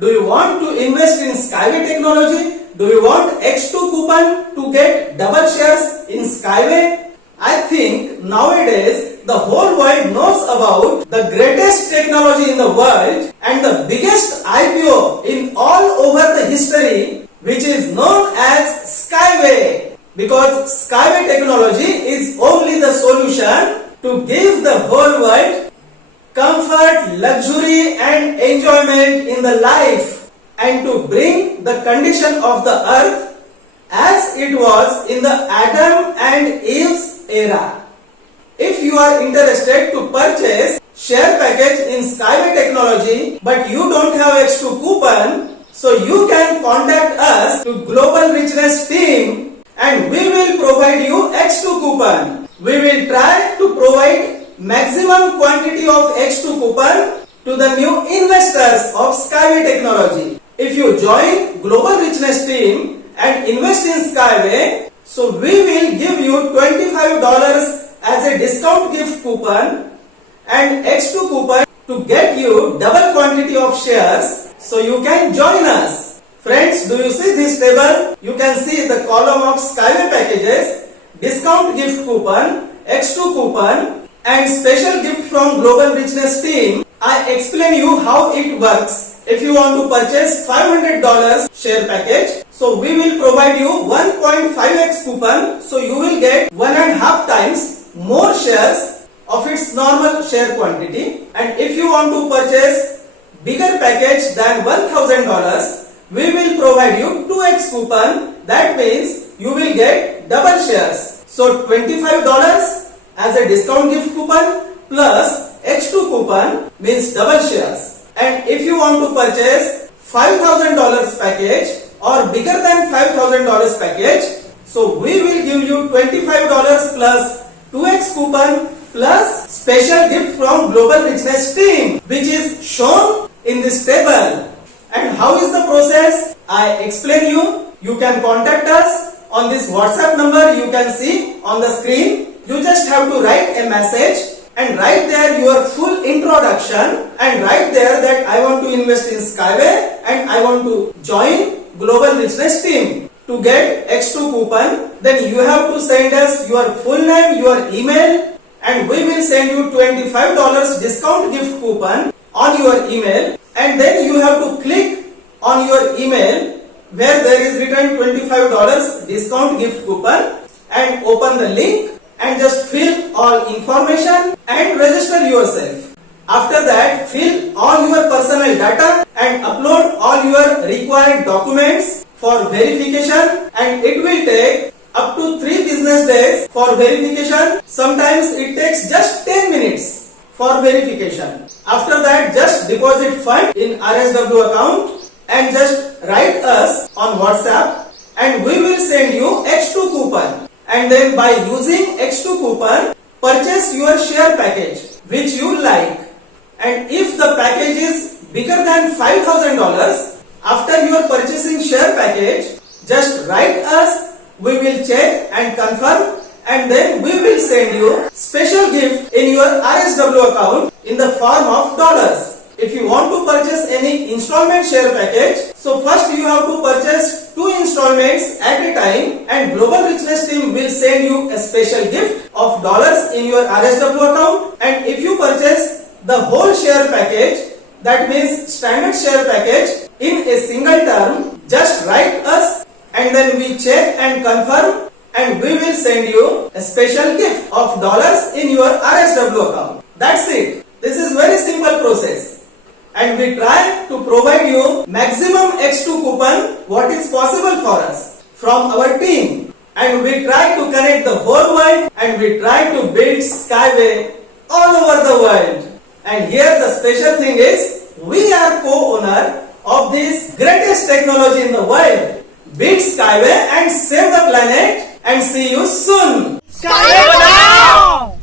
Do you want to invest in Skyway technology? Do you want X2 coupon to get double shares in Skyway? I think nowadays the whole world knows about the greatest technology in the world and the biggest IPO in all over the history, which is known as Skyway. Because Skyway technology is only the solution to give the whole world comfort, luxury and enjoyment in the life, and to bring the condition of the earth as it was in the Adam and Eve's era. If you are interested to purchase share package in Skyway technology but you don't have X2 coupon, so you can contact us to Global Richness team and we will provide you X2 coupon. We will try to provide maximum quantity of X2 coupon to the new investors of Skyway technology. If you join Global Richness team and invest in Skyway, so we will give you $25 as a discount gift coupon and X2 coupon to get you double quantity of shares, so you can join us. Friends, do you see this table? You can see the column of Skyway packages, discount gift coupon, X2 coupon and special gift from Global Richness team. I explain you how it works. If you want to purchase $500 share package, so we will provide you 1.5x coupon, so you will get 1.5 times more shares of its normal share quantity. And if you want to purchase bigger package than $1,000, we will provide you 2x coupon. That means you will get double shares. So $25 as a discount gift coupon plus X2 coupon means double shares. And if you want to purchase $5,000 package or bigger than $5,000 package, so we will give you $25 plus 2x coupon plus special gift from Global Richness team, which is shown in this table. And how is the process? I explain you. You can contact us on this WhatsApp number you can see on the screen. You just have to write a message and write there your full introduction and write there that I want to invest in Skyway and I want to join Global Richness team to get X2 coupon. Then you have to send us your full name, your email, and we will send you $25 discount gift coupon on your email. And then you have to click on your email where there is written $25 discount gift coupon and open the link and just fill all information and register yourself. After that, fill all your personal data and upload all your required documents for verification, and it will take up to 3 business days for verification. Sometimes it takes just 10 minutes for verification. After that, just deposit fund in RSW account and just write us on WhatsApp and we will send you X2 coupon. And then by using X2 coupon, purchase your share package which you like. And if the package is bigger than $5,000, after your purchasing share package, just write us, we will check and confirm, and then we will send you special gift in your RSW account in the form of dollars. If you want to purchase any installment share package, so first you have to purchase 2 installments at a time and Global Richness team will send you a special gift of dollars in your RSW account. And if you purchase the whole share package, that means standard share package in a single term, just write us and then we check and confirm and we will send you a special gift of dollars in your RSW account. That's it. This is very simple process. And we try to provide you maximum X2 coupon what is possible for us from our team. And we try to connect the whole world and we try to build Skyway all over the world. And here the special thing is, we are co-owner of this greatest technology in the world. Build Skyway and save the planet, and see you soon. Skyway!